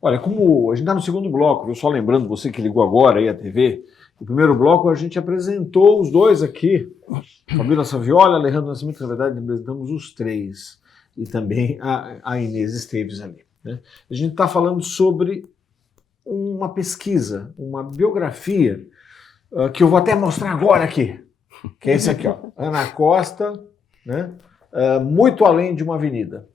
Olha, como a gente está no segundo bloco, viu? Só lembrando você que ligou agora aí a TV, no primeiro bloco a gente apresentou os dois aqui, Fabíola Saviola, Alejandro Nascimento, na verdade apresentamos os três, e também a Inês Esteves ali. Né? A gente está falando sobre uma pesquisa, uma biografia, que eu vou até mostrar agora aqui, que é esse aqui, ó, Ana Costa, né? Muito Além de uma Avenida.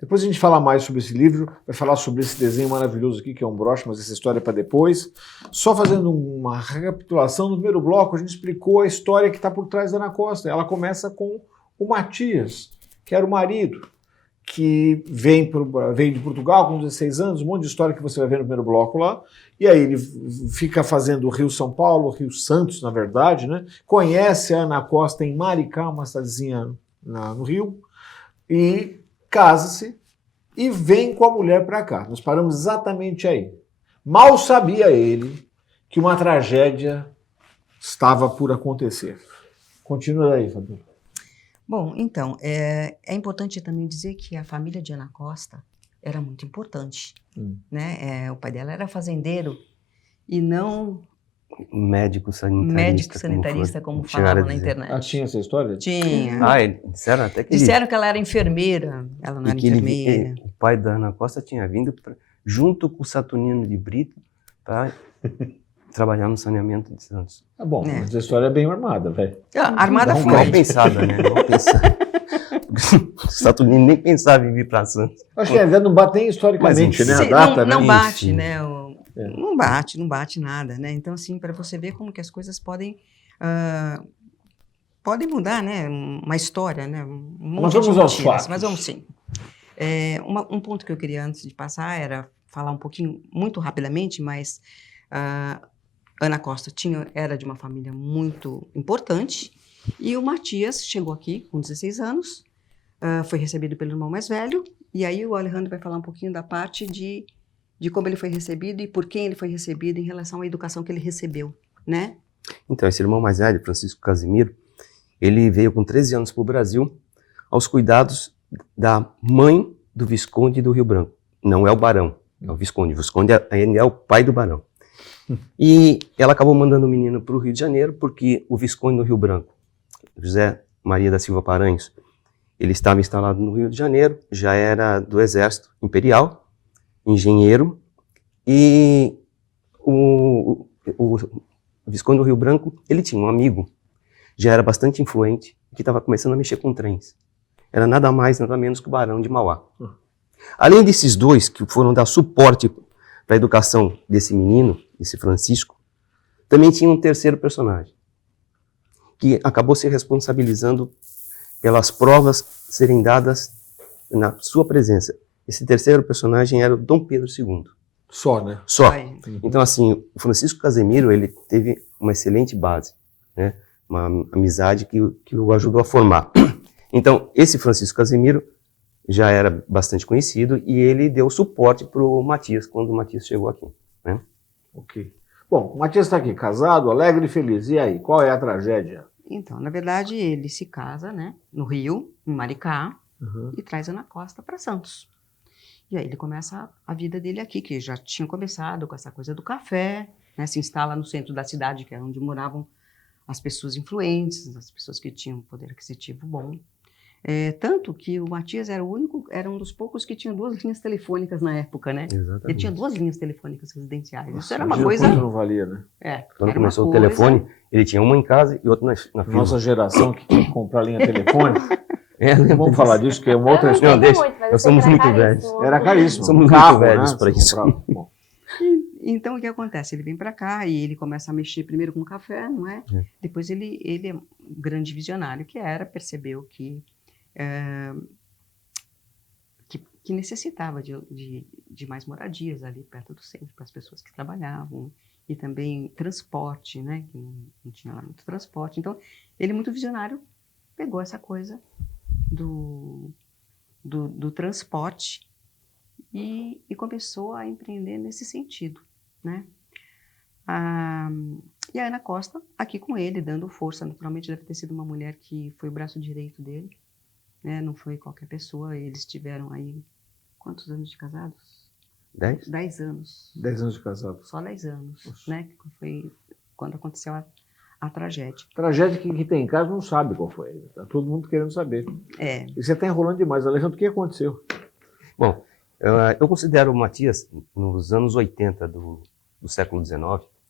Depois a gente fala mais sobre esse livro, vai falar sobre esse desenho maravilhoso aqui, que é um broche, mas essa história é para depois. Só fazendo uma recapitulação, no primeiro bloco a gente explicou a história que está por trás da Ana Costa. Ela começa com o Matias, que era o marido, que vem de Portugal com 16 anos, um monte de história que você vai ver no primeiro bloco lá, e aí ele fica fazendo o Rio-São Paulo, Rio-Santos, na verdade, né? Conhece a Ana Costa em Maricá, uma cidadezinha no Rio, e casa-se e vem com a mulher para cá. Nós paramos exatamente aí. Mal sabia ele que uma tragédia estava por acontecer. Continua aí, Fabíola. Bom, então, é importante também dizer que a família de Ana Costa era muito importante. Né? O pai dela era fazendeiro e não médico sanitarista, como falavam na internet. Ah, tinha essa história? Tinha. Disseram até que disseram que ela era enfermeira, ela não era enfermeira. O pai da Ana Costa tinha vindo junto com o Saturnino de Brito para trabalhar no saneamento de Santos. Ah, bom, mas a história é bem armada, velho. Armada foi. Mal pensada, né? Mal pensada. O Saturnino nem pensava em vir para Santos. Acho que ainda não bate nem historicamente, né? A data, não né? bate, né? Não bate nada, né? Então, assim, para você ver como que as coisas podem mudar, né? Uma história, né? Mas vamos aos fatos. Mas vamos sim. Um ponto que eu queria antes de passar era falar um pouquinho, muito rapidamente, mas Ana Costa era de uma família muito importante e o Matias chegou aqui com 16 anos, foi recebido pelo irmão mais velho, e aí o Alejandro vai falar um pouquinho da parte de como ele foi recebido e por quem ele foi recebido em relação à educação que ele recebeu, né? Então, esse irmão mais velho, Francisco Casimiro, ele veio com 13 anos para o Brasil aos cuidados da mãe do Visconde do Rio Branco. Não é o Barão, é o Visconde. O Visconde ainda é o pai do Barão. E ela acabou mandando o menino para o Rio de Janeiro porque o Visconde do Rio Branco, José Maria da Silva Paranhos, ele estava instalado no Rio de Janeiro, já era do Exército Imperial, engenheiro, e o Visconde do Rio Branco, ele tinha um amigo, já era bastante influente, que estava começando a mexer com trens. Era nada mais, nada menos que o Barão de Mauá. Além desses dois, que foram dar suporte para a educação desse menino, esse Francisco, também tinha um terceiro personagem, que acabou se responsabilizando pelas provas serem dadas na sua presença. Esse terceiro personagem era o Dom Pedro II. Só, né? Só. Então, assim, o Francisco Casimiro, ele teve uma excelente base, né? Uma amizade que o ajudou a formar. Então, esse Francisco Casimiro já era bastante conhecido e ele deu suporte para o Matias quando o Matias chegou aqui, né? Ok. Bom, o Matias está aqui, casado, alegre e feliz. E aí, qual é a tragédia? Então, na verdade, ele se casa, né, no Rio, em Maricá, e traz Ana Costa para Santos. E aí ele começa a vida dele aqui, que já tinha começado com essa coisa do café, né, se instala no centro da cidade, que é onde moravam as pessoas influentes, as pessoas que tinham poder aquisitivo bom. Tanto que o Matias era um dos poucos que tinha 2 linhas telefônicas na época, né? Exatamente. Ele tinha 2 linhas telefônicas residenciais. Nossa, isso era uma coisa... Quanto não valia, né? Quando começou o telefone, ele tinha uma em casa e outra na fila. Nossa geração que tinha que comprar linha telefônica. Vamos falar disso, que é uma outra história. Não, deixa. Nós somos muito velhos. Era caríssimo. Somos muito velhos para isso. Então, o que acontece? Ele vem para cá e ele começa a mexer primeiro com café, não é? Depois ele é um grande visionário percebeu que necessitava de mais moradias ali perto do centro para as pessoas que trabalhavam e também transporte, né? Que não tinha lá muito transporte. Então, ele muito visionário pegou essa coisa do transporte e começou a empreender nesse sentido, né? E a Ana Costa aqui com ele, dando força. Naturalmente deve ter sido uma mulher que foi o braço direito dele, né? Não foi qualquer pessoa. Eles tiveram aí, quantos anos de casados? 10? 10 anos. 10 anos de casado. Só 10 anos, Nossa. né? Que foi quando aconteceu a tragédia. Tragédia que tem em casa não sabe qual foi. Tá todo mundo querendo saber. É, E você está enrolando demais. Alejandro, o que aconteceu? Bom, eu considero o Matias, nos anos 80 do século XIX,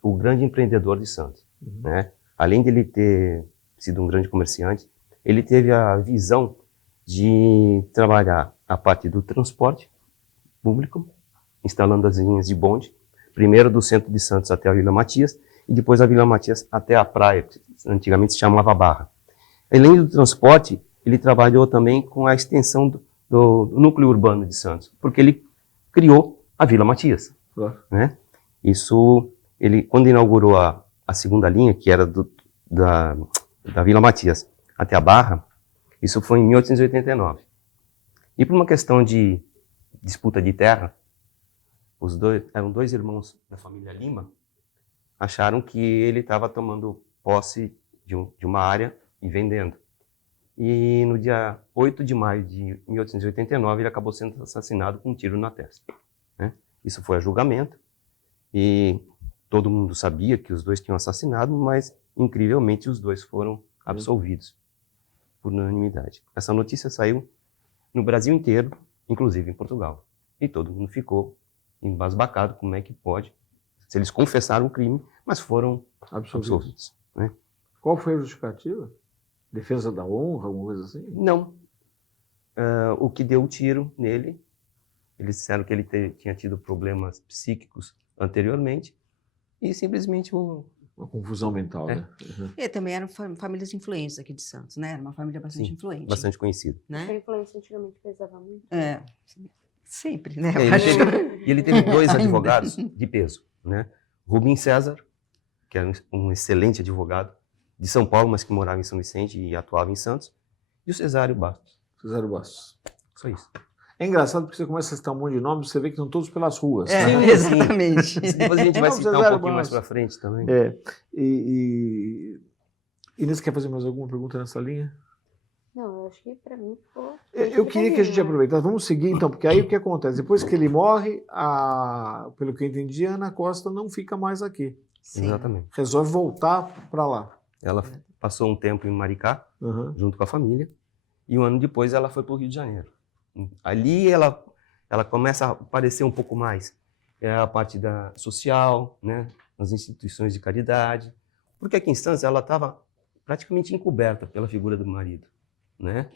o grande empreendedor de Santos. Né? Além de ele ter sido um grande comerciante, ele teve a visão de trabalhar a parte do transporte público, instalando as linhas de bonde, primeiro do centro de Santos até a Vila Matias, e depois da Vila Matias até a praia, que antigamente se chamava Barra. Além do transporte, ele trabalhou também com a extensão do núcleo urbano de Santos, porque ele criou a Vila Matias. Né? Isso, ele, quando inaugurou a segunda linha, que era da Vila Matias até a Barra, isso foi em 1889. E por uma questão de disputa de terra, eram dois irmãos da família Lima, acharam que ele estava tomando posse de uma área e vendendo. E no dia 8 de maio de 1889, ele acabou sendo assassinado com um tiro na testa. Né? Isso foi a julgamento, e todo mundo sabia que os dois tinham assassinado, mas, incrivelmente, os dois foram absolvidos por unanimidade. Essa notícia saiu no Brasil inteiro, inclusive em Portugal. E todo mundo ficou embasbacado, como é que pode, se eles confessaram o crime, mas foram absolvidos. Né? Qual foi a justificativa? Defesa da honra, alguma coisa assim? Não. O que deu o tiro nele, eles disseram que ele tinha tido problemas psíquicos anteriormente, e simplesmente Uma confusão mental, né? Uhum. e também eram famílias influentes aqui de Santos, né? Era uma família bastante Sim, influente. bastante conhecido. A Né? influência antigamente pesava muito. É, sempre, né? E ele teve dois advogados de peso, né? Rubens César, que era um excelente advogado de São Paulo, mas que morava em São Vicente e atuava em Santos, e o Cesário Bastos. Cesário Bastos. Só isso. É engraçado porque você começa a citar um monte de nomes, você vê que estão todos pelas ruas. É, né? exatamente. Depois a gente vai Não, citar um Cesário pouquinho mais Bastos. pra frente também. Inês, quer fazer mais alguma pergunta nessa linha? Não, eu acho que pra mim ficou. Eu queria que a gente aproveitasse. Vamos seguir então, porque aí o que acontece? Depois que ele morre, pelo que eu entendi, a Ana Costa não fica mais aqui. Sim. Exatamente. Resolve voltar para lá. Ela passou um tempo em Maricá, Uhum. junto com a família, e um ano depois ela foi para o Rio de Janeiro. Ali ela começa a aparecer um pouco mais. É a parte social, né, nas instituições de caridade, porque aqui em Santos ela estava praticamente encoberta pela figura do marido, né?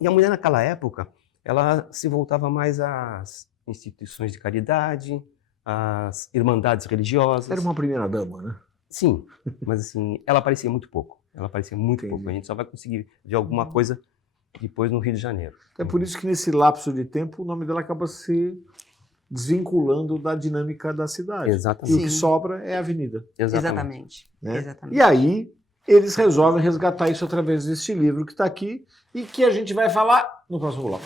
E a mulher naquela época, ela se voltava mais às instituições de caridade, às irmandades religiosas. Era uma primeira dama, né? Sim, mas assim, ela aparecia muito pouco. Ela aparecia muito Entendi. pouco. A gente só vai conseguir ver alguma coisa depois no Rio de Janeiro. É por isso que nesse lapso de tempo o nome dela acaba se desvinculando da dinâmica da cidade. E Exatamente. o que Sim. sobra é a avenida. Exatamente. Né? Exatamente. E aí eles resolvem resgatar isso através deste livro que está aqui e que a gente vai falar no próximo bloco.